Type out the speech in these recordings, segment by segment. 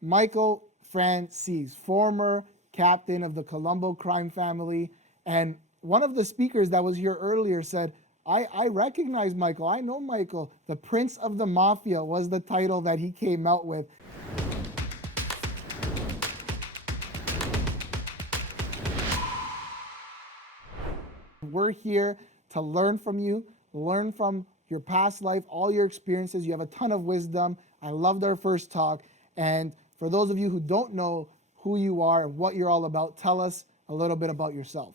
Michael Franzese, former captain of the Colombo Crime Family. And one of the speakers that was here earlier said, I recognize Michael. I know Michael. The Prince of the Mafia was the title that he came out with. We're here to learn from you, learn from your past life, all your experiences. You have a ton of wisdom. I loved our first talk. And for those of you who don't know who you are and what you're all about, tell us a little bit about yourself.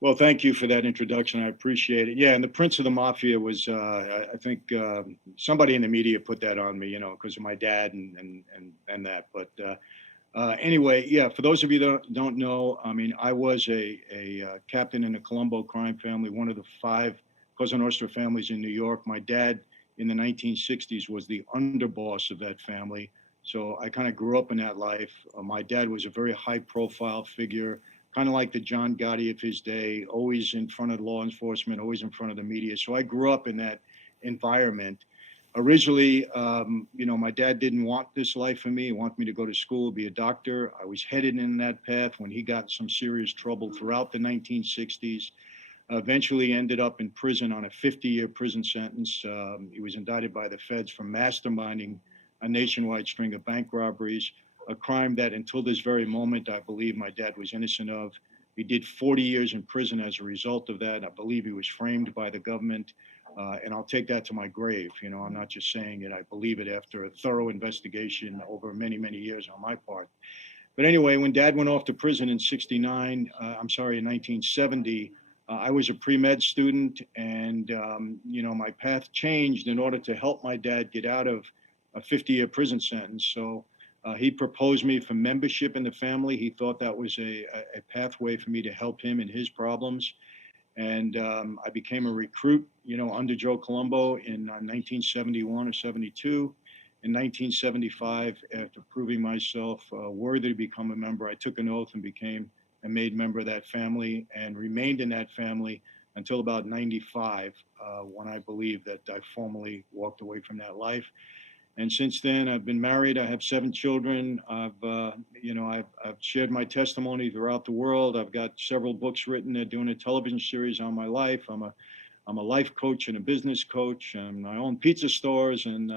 Well, thank you for that introduction. I appreciate it. Yeah, and the Prince of the Mafia was, I think, somebody in the media put that on me, because of my dad and that. But anyway, yeah, for those of you that don't know, I mean, I was a captain in the Colombo Crime Family, one of the five Cosa Nostra families in New York. My dad in the 1960s was the underboss of that family. So I kind of grew up in that life. My dad was a very high profile figure, kind of like the John Gotti of his day, always in front of law enforcement, always in front of the media. So I grew up in that environment. Originally, my dad didn't want this life for me. He wanted me to go to school, be a doctor. I was headed in that path when he got in some serious trouble throughout the 1960s. Eventually ended up in prison on a 50-year prison sentence. He was indicted by the feds for masterminding a nationwide string of bank robberies, a crime that until this very moment, I believe my dad was innocent of. He did 40 years in prison as a result of that. I believe he was framed by the government. And I'll take that to my grave. I'm not just saying it. I believe it after a thorough investigation over many, many years on my part. But anyway, when dad went off to prison in 69, in 1970, I was a pre-med student, and my path changed in order to help my dad get out of a 50-year prison sentence. So he proposed me for membership in the family. He thought that was a pathway for me to help him in his problems. And I became a recruit, under Joe Colombo in 1971 or 72. In 1975, after proving myself worthy to become a member, I took an oath and became a made member of that family and remained in that family until about 95, when I believe that I formally walked away from that life. And since then, I've been married. I have 7 children. I've shared my testimony throughout the world. I've got several books written. They're doing a television series on my life. I'm a life coach and a business coach, and I own pizza stores. And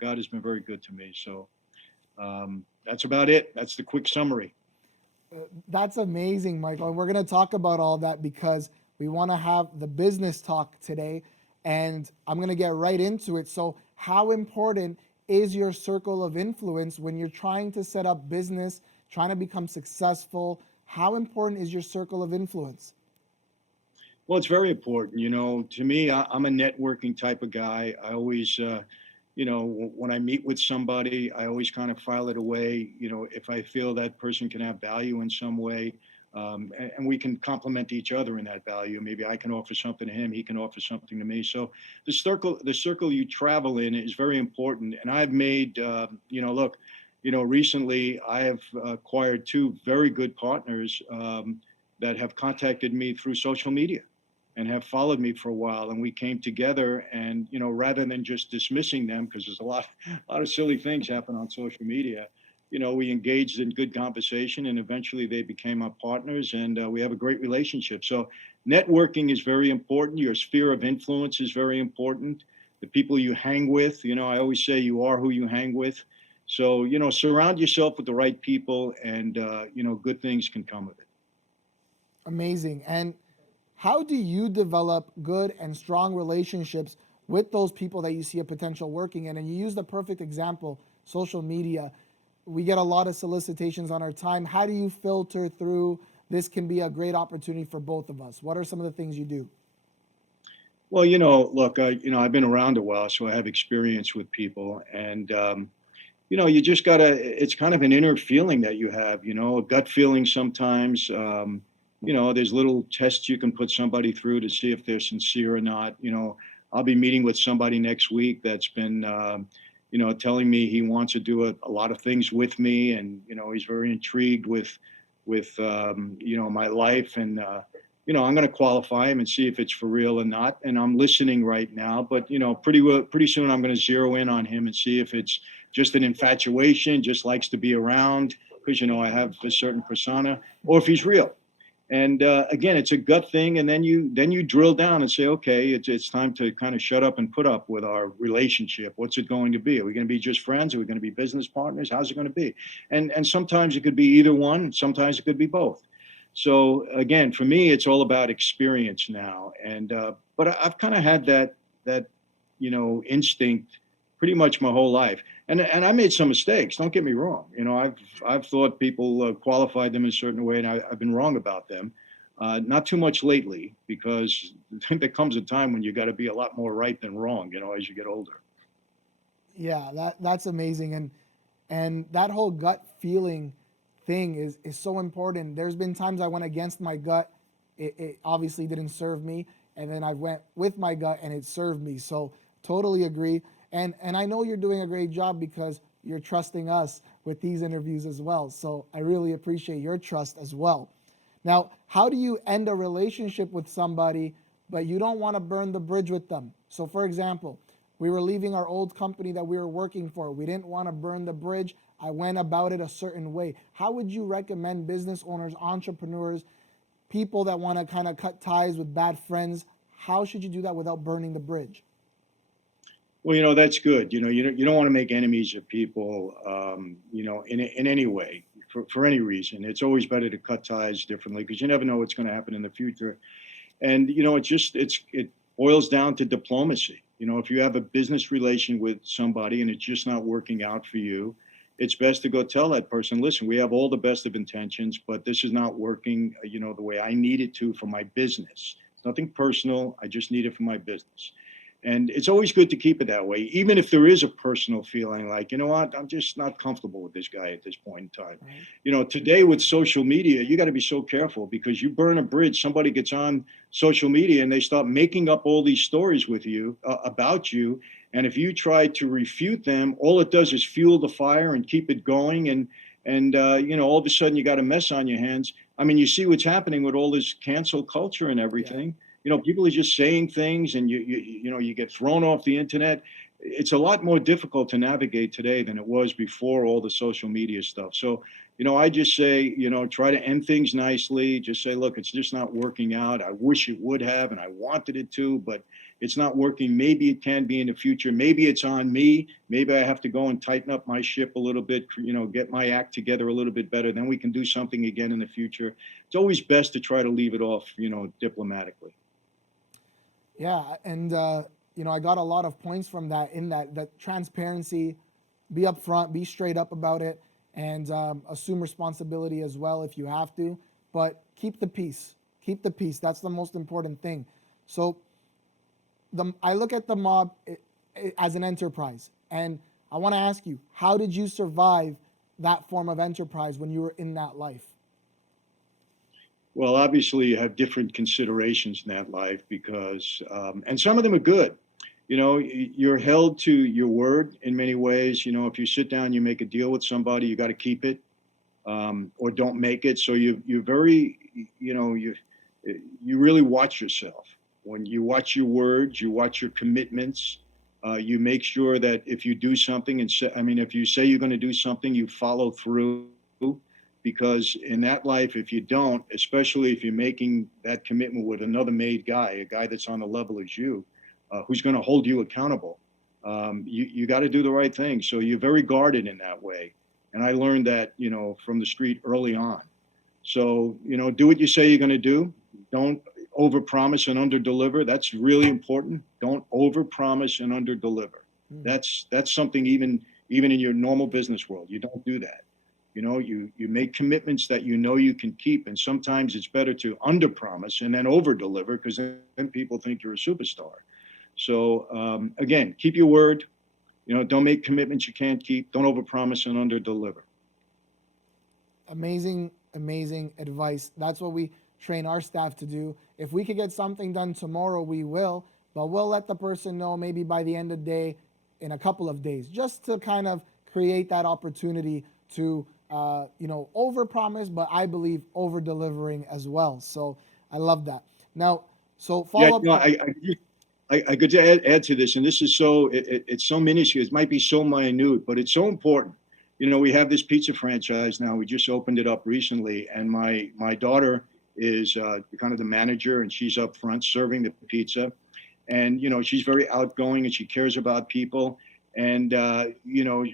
God has been very good to me. So that's about it. That's the quick summary. That's amazing, Michael. And we're going to talk about all that because we want to have the business talk today. And I'm going to get right into it. So, how important is your circle of influence when you're trying to set up business, trying to become successful? How important is your circle of influence? Well, it's very important. To me, I'm a networking type of guy. I always, when I meet with somebody, I always kind of file it away. If I feel that person can have value in some way, and we can complement each other in that value. Maybe I can offer something to him, he can offer something to me. So the circle you travel in is very important. And I've made, look, recently I have acquired 2 very good partners that have contacted me through social media and have followed me for a while. And we came together and, rather than just dismissing them, because there's a lot of silly things happen on social media, we engaged in good conversation and eventually they became our partners and we have a great relationship. So networking is very important. Your sphere of influence is very important. The people you hang with, I always say you are who you hang with. So, surround yourself with the right people and, good things can come of it. Amazing. And how do you develop good and strong relationships with those people that you see a potential working in? And you use the perfect example, social media. We get a lot of solicitations on our time. How do you filter through? This can be a great opportunity for both of us. What are some of the things you do? Well, look, I've been around a while, so I have experience with people and, you just it's kind of an inner feeling that you have, a gut feeling sometimes. There's little tests you can put somebody through to see if they're sincere or not. I'll be meeting with somebody next week that's been, telling me he wants to do a lot of things with me. And, he's very intrigued with my life. And, I'm going to qualify him and see if it's for real or not. And I'm listening right now, but, pretty soon I'm going to zero in on him and see if it's just an infatuation, just likes to be around because, I have a certain persona, or if he's real. And again, it's a gut thing, and then you drill down and say, okay, it's time to kind of shut up and put up with our relationship. What's it going to be? Are we going to be just friends? Are we going to be business partners? How's it going to be? And sometimes it could be either one. Sometimes it could be both. So again, for me, it's all about experience now. And but I've kind of had that instinct pretty much my whole life. And I made some mistakes. Don't get me wrong. I've thought people qualified them in a certain way, and I've been wrong about them. Not too much lately, because I think there comes a time when you got to be a lot more right than wrong. As you get older. Yeah, that's amazing, and that whole gut feeling thing is so important. There's been times I went against my gut, it obviously didn't serve me, and then I went with my gut and it served me. So totally agree, and I know you're doing a great job because you're trusting us with these interviews as well. So I really appreciate your trust as well. Now, how do you end a relationship with somebody, but you don't want to burn the bridge with them? So, for example, we were leaving our old company that we were working for. We didn't want to burn the bridge. I went about it a certain way. How would you recommend business owners, entrepreneurs, people that want to kind of cut ties with bad friends? How should you do that without burning the bridge? Well, that's good. You don't want to make enemies of people, in any way, for any reason. It's always better to cut ties differently, because you never know what's going to happen in the future. And it boils down to diplomacy. If you have a business relation with somebody and it's just not working out for you, it's best to go tell that person, listen, we have all the best of intentions, but this is not working, the way I need it to for my business. It's nothing personal. I just need it for my business. And it's always good to keep it that way, even if there is a personal feeling like, you know what, I'm just not comfortable with this guy at this point in time. Right. Today with social media, you got to be so careful, because you burn a bridge. Somebody gets on social media and they start making up all these stories with you, about you. And if you try to refute them, all it does is fuel the fire and keep it going. And all of a sudden you got a mess on your hands. I mean, you see what's happening with all this cancel culture and Yeah. everything. People are just saying things, and you get thrown off the internet. It's a lot more difficult to navigate today than it was before all the social media stuff. So, I just say, try to end things nicely. Just say, look, it's just not working out. I wish it would have, and I wanted it to, but it's not working. Maybe it can be in the future. Maybe it's on me. Maybe I have to go and tighten up my ship a little bit, get my act together a little bit better. Then we can do something again in the future. It's always best to try to leave it off, diplomatically. Yeah, and I got a lot of points from that. In that transparency, be upfront, be straight up about it, and assume responsibility as well if you have to. But keep the peace. Keep the peace. That's the most important thing. So I look at the mob as an enterprise, and I want to ask you, how did you survive that form of enterprise when you were in that life? Well, obviously, you have different considerations in that life, because, and some of them are good. You're held to your word in many ways. If you sit down, you make a deal with somebody, you got to keep it, or don't make it. So you're very, you really watch yourself. When you watch your words, you watch your commitments. You make sure that if you do something if you say you're going to do something, you follow through. Because in that life, if you don't, especially if you're making that commitment with another made guy, a guy that's on the level as you, who's going to hold you accountable, you got to do the right thing. So you're very guarded in that way. And I learned that, from the street early on. So, do what you say you're going to do. Don't overpromise and underdeliver. That's really important. Don't overpromise and underdeliver. Hmm. That's something even in your normal business world. You don't do that. You make commitments that you can keep, and sometimes it's better to underpromise and then overdeliver, because then people think you're a superstar. So again, keep your word. Don't make commitments you can't keep. Don't overpromise and underdeliver. Amazing, amazing advice. That's what we train our staff to do. If we could get something done tomorrow, we will, but we'll let the person know maybe by the end of the day, in a couple of days, just to kind of create that opportunity to, overpromise, but I believe over delivering as well. So I love that. Now, so Yeah, follow up. I I could add to this, and this is so it's so minuscule. It might be so minute, but it's so important. You know, we have this pizza franchise now. We just opened it up recently, and my daughter is kind of the manager, and she's up front serving the pizza. And you know, she's very outgoing, and she cares about people. And you know,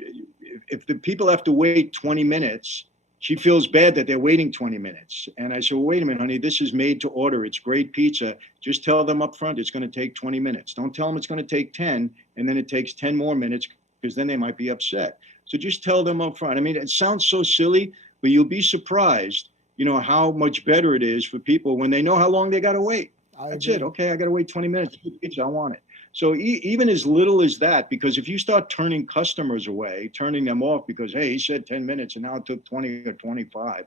if the people have to wait 20 minutes, she feels bad that they're waiting 20 minutes. And I said, well, wait a minute, honey, this is made to order. It's great pizza. Just tell them up front it's going to take 20 minutes. Don't tell them it's going to take 10, and then it takes 10 more minutes, because then they might be upset. So just tell them up front. I mean, it sounds so silly, but you'll be surprised, you know, how much better it is for people when they know how long they got to wait. That's it. Okay, I got to wait 20 minutes. I want it. So even as little as that, because if you start turning customers away, turning them off because, hey, he said 10 minutes and now it took 20 or 25,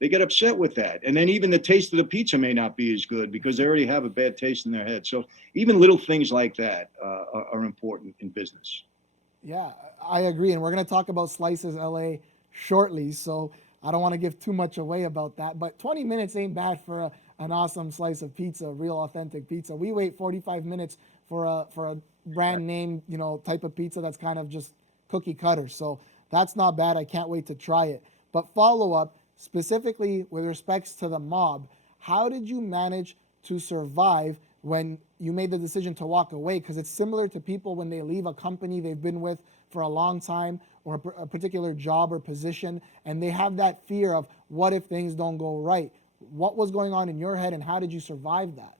they get upset with that. And then even the taste of the pizza may not be as good because they already have a bad taste in their head. So even little things like that are important in business. Yeah, I agree. And we're going to talk about Slices LA shortly. So I don't want to give too much away about that. But 20 minutes ain't bad for an awesome slice of pizza, real authentic pizza. We wait 45 minutes for a brand name, you know, type of pizza that's kind of just cookie cutter. So that's not bad. I can't wait to try it. But follow up, specifically with respects to the mob, how did you manage to survive when you made the decision to walk away? Because it's similar to people when they leave a company they've been with for a long time, or a particular job or position, and they have that fear of what if things don't go right. What was going on in your head, and how did you survive that?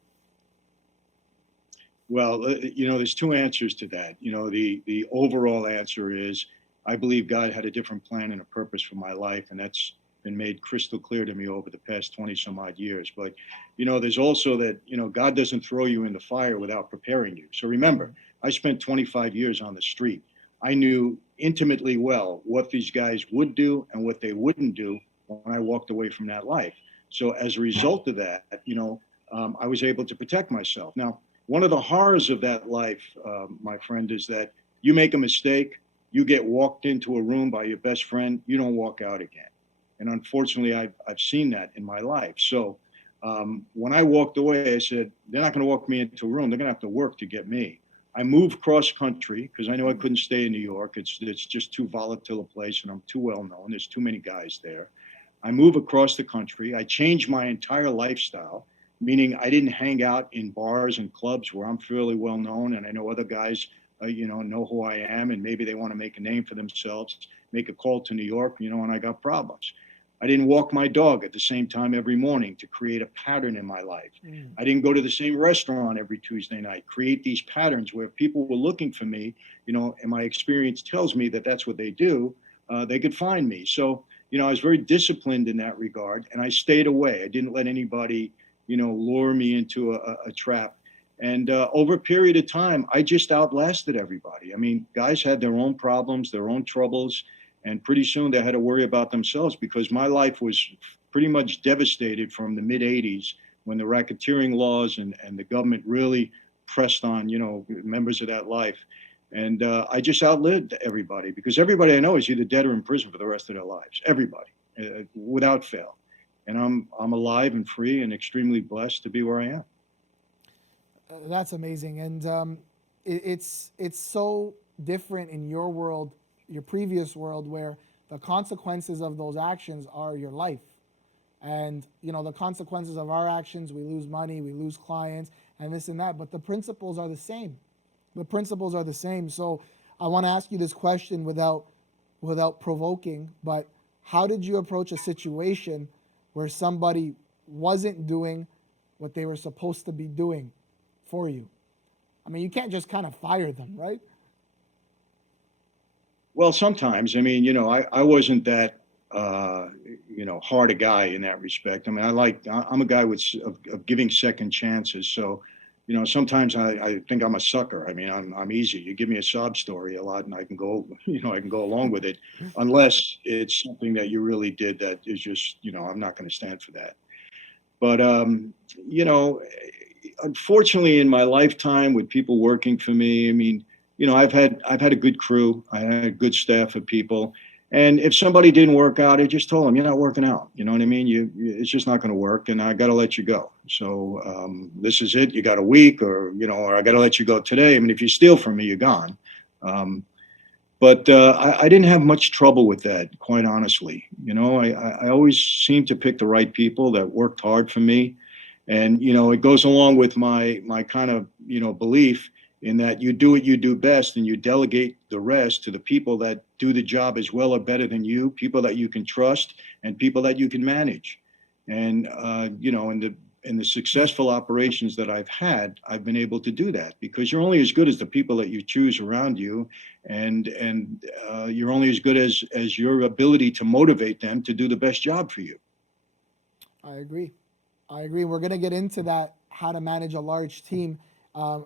Well, you know, there's two answers to that. You know, the overall answer is I believe God had a different plan and a purpose for my life, and that's been made crystal clear to me over the past 20 some odd years. But, you know, there's also that, you know, God doesn't throw you in the fire without preparing you. So remember, I spent 25 years on the street. I knew intimately well what these guys would do and what they wouldn't do when I walked away from that life. So as a result of that, you know, I was able to protect myself. Now, one of the horrors of that life, my friend, is that you make a mistake, you get walked into a room by your best friend, you don't walk out again. And unfortunately, I've seen that in my life. So when I walked away, I said, they're not going to walk me into a room. They're going to have to work to get me. I moved cross country because I know I couldn't stay in New York. It's just too volatile a place, and I'm too well known. There's too many guys there. I move across the country. I changed my entire lifestyle, meaning I didn't hang out in bars and clubs where I'm fairly well known, and I know other guys, you know who I am, and maybe they want to make a name for themselves, make a call to New York, you know, and I got problems. I didn't walk my dog at the same time every morning to create a pattern in my life. I didn't go to the same restaurant every Tuesday night, create these patterns where people were looking for me, you know, and my experience tells me that that's what they do. They could find me. So, you know, I was very disciplined in that regard, and I stayed away. I didn't let anybody, you know, lure me into a trap. And over a period of time, I just outlasted everybody. I mean, guys had their own problems, their own troubles, and pretty soon they had to worry about themselves because my life was pretty much devastated from the mid 80s when the racketeering laws and the government really pressed on, you know, members of that life. And I just outlived everybody because everybody I know is either dead or in prison for the rest of their lives. Everybody, without fail. And I'm alive and free and extremely blessed to be where I am. That's amazing, and it's so different in your world, your previous world, where the consequences of those actions are your life. And you know, the consequences of our actions, we lose money, we lose clients, and this and that, but the principles are the same. The principles are the same. So I want to ask you this question without provoking, but how did you approach a situation where somebody wasn't doing what they were supposed to be doing for you? I mean, you can't just kind of fire them, right? Well, sometimes, I mean, you know, I wasn't that, you know, hard a guy in that respect. I mean, I'm a guy of giving second chances. So, you know, sometimes I think I'm a sucker. I mean, I'm easy. You give me a sob story a lot and I can go, you know, I can go along with it unless it's something that you really did that is just, you know, I'm not going to stand for that. But, you know, unfortunately in my lifetime with people working for me, I mean, you know, I've had a good crew. I had a good staff of people. And if somebody didn't work out, I just told them, you're not working out. You know what I mean? It's just not going to work, and I got to let you go. So this is it. You got a week, or I got to let you go today. I mean, if you steal from me, you're gone. Um, but I didn't have much trouble with that, quite honestly. I always seemed to pick the right people that worked hard for me, and it goes along with my kind of belief in that you do what you do best and you delegate the rest to the people that do the job as well or better than you, people that you can trust and people that you can manage. And in the successful operations that I've had, I've been able to do that because you're only as good as the people that you choose around you, and you're only as good as your ability to motivate them to do the best job for you. I agree. I agree. We're going to get into that, how to manage a large team,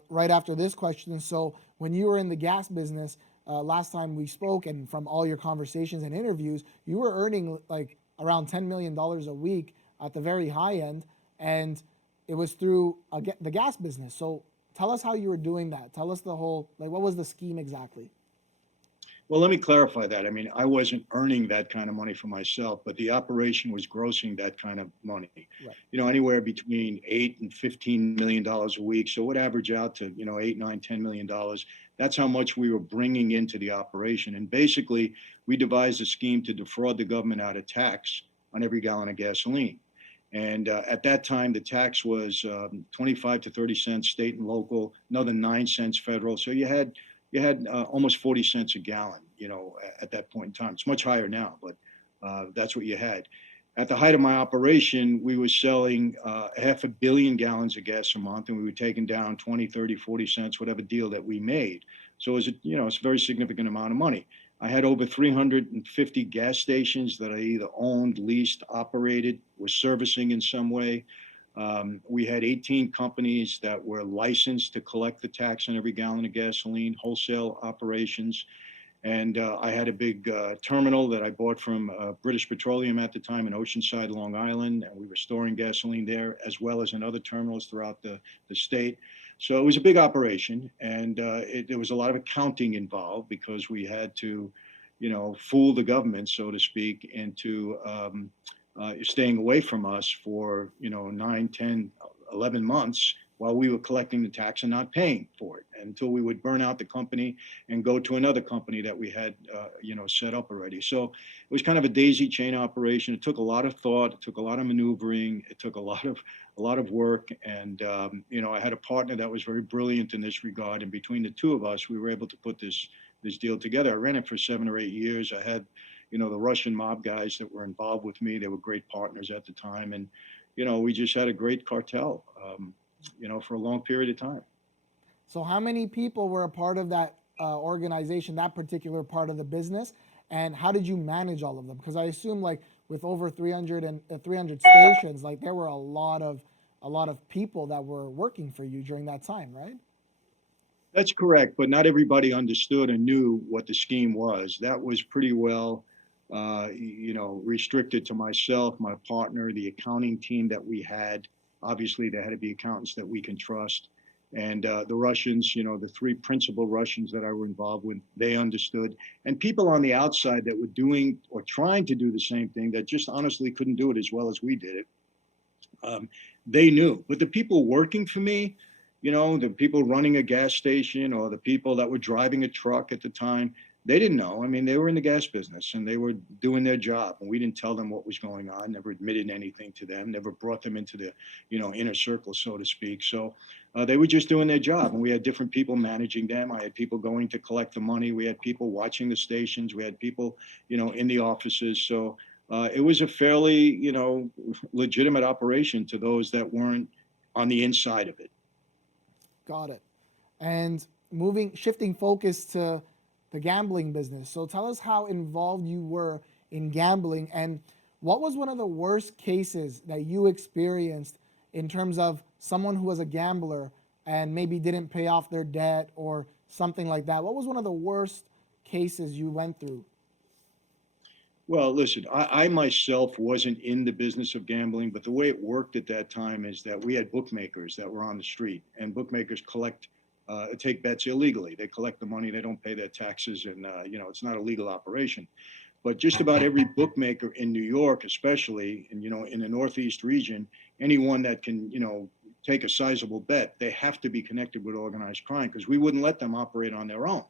right after this question. So, when you were in the gas business, last time we spoke, and from all your conversations and interviews, you were earning like around $10 million a week at the very high end, and it was through the gas business. So, tell us how you were doing that. Tell us the whole, like, what was the scheme exactly? Well, let me clarify that. I mean, I wasn't earning that kind of money for myself, but the operation was grossing that kind of money. Right. Anywhere between $8 and $15 million a week. So it would average out to, 8, 9, $10 million. That's how much we were bringing into the operation. And basically, we devised a scheme to defraud the government out of tax on every gallon of gasoline. And at that time, the tax was 25 to 30 cents state and local, another 9 cents federal. So you had almost 40 cents a gallon, at that point in time. It's much higher now, but that's what you had. At the height of my operation, we were selling half a billion gallons of gas a month, and we were taking down 20, 30, 40 cents, whatever deal that we made. So it's a very significant amount of money. I had over 350 gas stations that I either owned, leased, operated, was servicing in some way. We had 18 companies that were licensed to collect the tax on every gallon of gasoline, wholesale operations. And I had a big terminal that I bought from British Petroleum at the time in Oceanside, Long Island. And we were storing gasoline there as well as in other terminals throughout the state. So it was a big operation. And there was a lot of accounting involved because we had to, fool the government, so to speak, into staying away from us for 9, 10, 11 months while we were collecting the tax and not paying for it until we would burn out the company and go to another company that we had set up already. So it was kind of a daisy chain operation. It took a lot of thought, it took a lot of maneuvering, it took a lot of work, and I had a partner that was very brilliant in this regard, and between the two of us we were able to put this deal together. I ran it for 7 or 8 years. I had the Russian mob guys that were involved with me. They were great partners at the time. And, we just had a great cartel, for a long period of time. So, how many people were a part of that organization, that particular part of the business, and how did you manage all of them? Because I assume, like, with over 300 stations, like, there were a lot of people that were working for you during that time, right? That's correct. But not everybody understood and knew what the scheme was. That was pretty well, restricted to myself, my partner, the accounting team that we had. Obviously, there had to be accountants that we can trust. And the Russians, the three principal Russians that I were involved with, they understood. And people on the outside that were doing or trying to do the same thing that just honestly couldn't do it as well as we did it, um, they knew. But the people working for me, the people running a gas station or the people that were driving a truck at the time, they didn't know. I mean, they were in the gas business and they were doing their job, and we didn't tell them what was going on, never admitted anything to them, never brought them into the, inner circle, so to speak. So they were just doing their job, and we had different people managing them. I had people going to collect the money. We had people watching the stations. We had people, in the offices. So it was a fairly, legitimate operation to those that weren't on the inside of it. Got it. And shifting focus to the gambling business. So, tell us how involved you were in gambling, and what was one of the worst cases that you experienced in terms of someone who was a gambler and maybe didn't pay off their debt or something like that? What was one of the worst cases you went through? Well, listen, I myself wasn't in the business of gambling, but the way it worked at that time is that we had bookmakers that were on the street, and bookmakers take bets illegally. They collect the money, they don't pay their taxes, and it's not a legal operation. but just about every bookmaker in New York, especially, and in the Northeast region, anyone that can, take a sizable bet, they have to be connected with organized crime because we wouldn't let them operate on their own.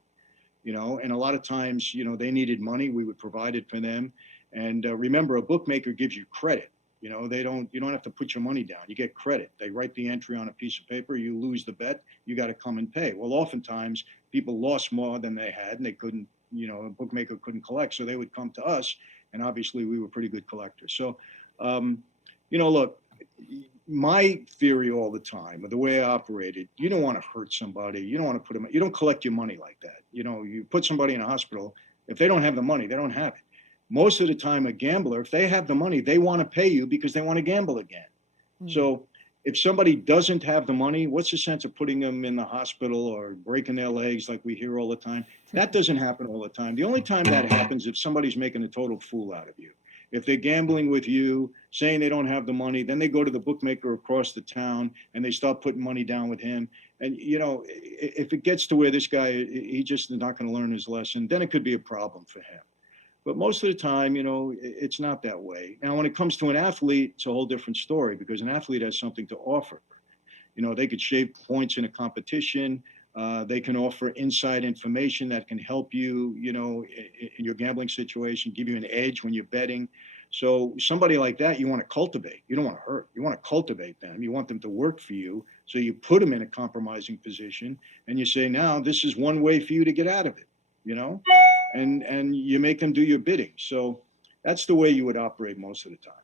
And a lot of times, they needed money, we would provide it for them. And remember, a bookmaker gives you credit. You don't have to put your money down. You get credit. They write the entry on a piece of paper. You lose the bet. You got to come and pay. Well, oftentimes people lost more than they had and they couldn't, a bookmaker couldn't collect. So they would come to us. And obviously we were pretty good collectors. So, look, my theory all the time, or the way I operated, you don't want to hurt somebody. You don't want to put them, you don't collect your money like that. You put somebody in a hospital. If they don't have the money, they don't have it. Most of the time, a gambler, if they have the money, they want to pay you because they want to gamble again. So if somebody doesn't have the money, what's the sense of putting them in the hospital or breaking their legs like we hear all the time? That doesn't happen all the time. The only time that happens is if somebody's making a total fool out of you. If they're gambling with you, saying they don't have the money, then they go to the bookmaker across the town and they start putting money down with him. And, if it gets to where this guy, he just is not going to learn his lesson, then it could be a problem for him. But most of the time, it's not that way. Now, when it comes to an athlete, it's a whole different story because an athlete has something to offer. They could shave points in a competition. They can offer inside information that can help you, in your gambling situation, give you an edge when you're betting. So somebody like that, you want to cultivate. You don't want to hurt. You want to cultivate them. You want them to work for you. So you put them in a compromising position and you say, now this is one way for you to get out of it, and you make them do your bidding. So that's the way you would operate most of the time.